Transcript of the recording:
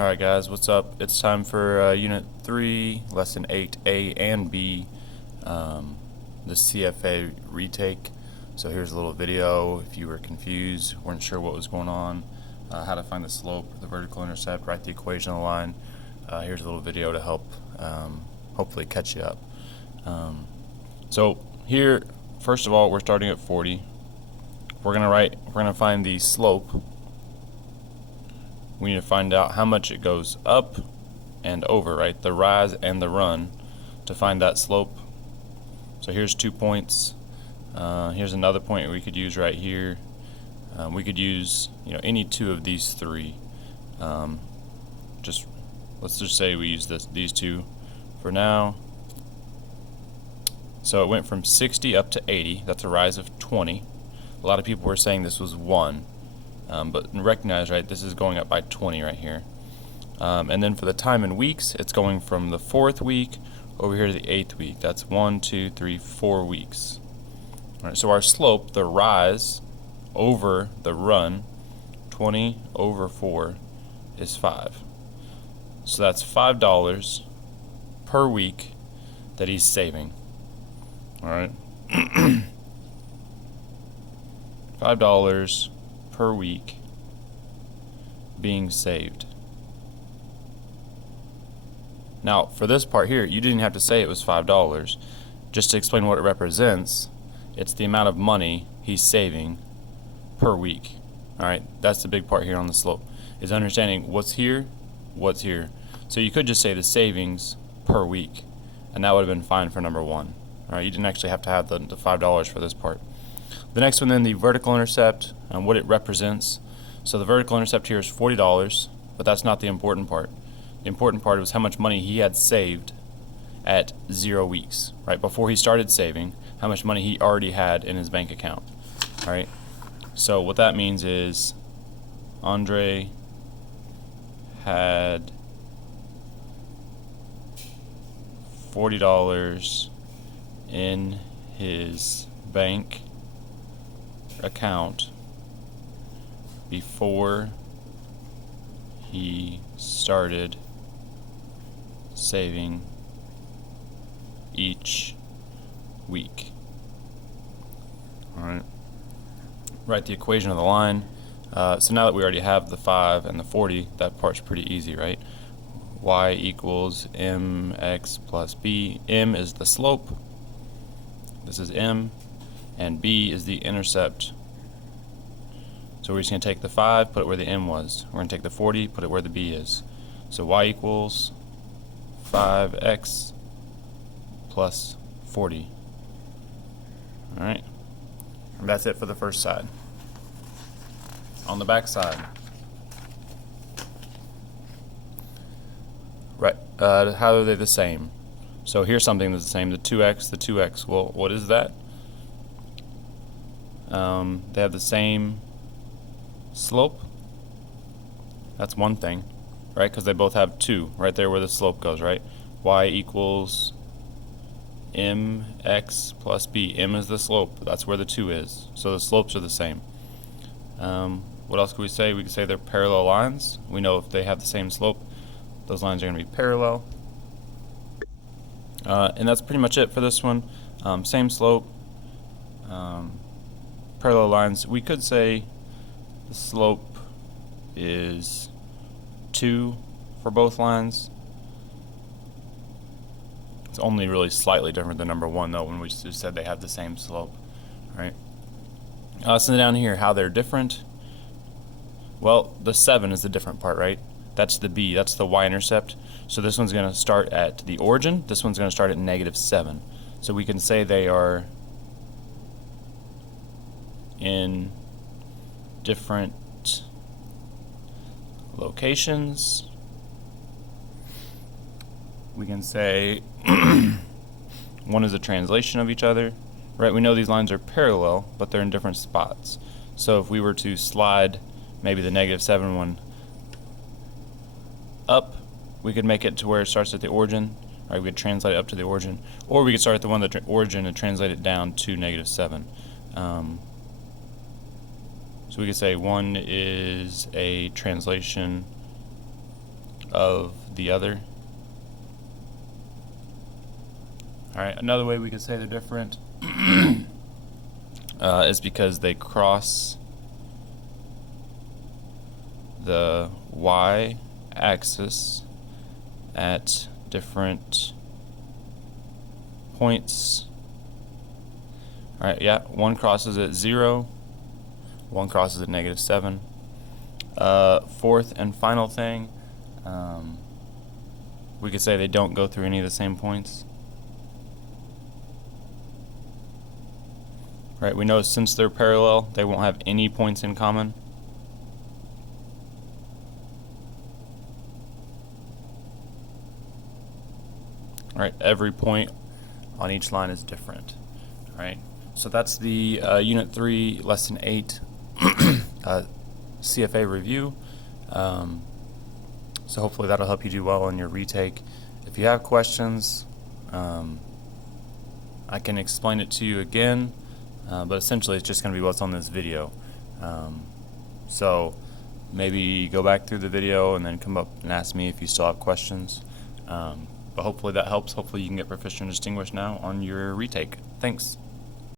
Alright guys, what's up? It's time for Unit 3, Lesson 8A and B, the CFA Retake. So here's a little video if you were confused, weren't sure what was going on, how to find the slope, the vertical intercept, write the equation on the line. Here's a little video to help hopefully catch you up. So here, first of all, we're starting at 40. We're gonna find the slope. We need to find out how much it goes up and over, right? The rise and the run to find that slope. So here's 2 points. Here's another point we could use right here. We could use any two of these three. Let's just say we use these two for now. So it went from 60 up to 80. That's a rise of 20. A lot of people were saying this was 1. But recognize, right, this is going up by 20 right here. And then for the time in weeks, it's going from the 4th week over here to the 8th week. That's 1, 2, 3, 4 weeks. All right, so our slope, the rise over the run, 20 over 4 is 5. So that's $5 per week that he's saving. All right, $5 per week being saved. Now for this part here, you didn't have to say it was $5. Just to explain what it represents, it's the amount of money he's saving per week. Alright, that's the big part here on the slope, is understanding what's here, what's here. So you could just say the savings per week, and that would have been fine for number 1. Alright, you didn't actually have to have the $5 for this part. The next one then, the vertical intercept and what it represents. So the vertical intercept here is $40, but that's not the important part. The important part was how much money he had saved at 0 weeks, right? Before he started saving, how much money he already had in his bank account. All right. So what that means is Andre had $40 in his bank account before he started saving each week. Alright, write the equation of the line. So now that we already have the 5 and the 40, that part's pretty easy, right? Y equals mx plus b. M is the slope, this is m, and b is the intercept. So we're just going to take the 5, put it where the m was. We're going to take the 40, put it where the b is. So y equals 5x plus 40. Alright, and that's it for the first side. On the back side, right, how are they the same? So here's something that's the same, the 2x. Well, what is that? They have the same slope. That's one thing, right? Because they both have 2 right there where the slope goes, right? Y equals mx plus b. M is the slope. That's where the 2 is. So the slopes are the same. What else could we say? We could say they're parallel lines. We know if they have the same slope, those lines are going to be parallel. And that's pretty much it for this one. Same slope, parallel lines. We could say the slope is 2 for both lines. It's only really slightly different than number 1 though, when we just said they have the same slope. Right? So down here, how they're different. Well, the 7 is the different part, right? That's the b, that's the y-intercept. So this one's going to start at the origin, this one's going to start at -7. So we can say they are in different locations. We can say one is a translation of each other, right? We know these lines are parallel, but they're in different spots. So if we were to slide maybe the -7 one up, we could make it to where it starts at the origin, right? We could translate it up to the origin, or we could start at the one at the origin and translate it down to -7. So we could say one is a translation of the other. Alright, another way we could say they're different is because they cross the y-axis at different points. Alright, yeah, one crosses at 0, one crosses at -7. Fourth and final thing, we could say they don't go through any of the same points. Right, we know since they're parallel, they won't have any points in common. Right, every point on each line is different. Right, so that's the Unit 3, Lesson 8 CFA review. So hopefully that'll help you do well on your retake. If you have questions, I can explain it to you again, but essentially it's just going to be what's on this video. So maybe go back through the video and then come up and ask me if you still have questions. But hopefully that helps. Hopefully you can get proficient and distinguished now on your retake. Thanks.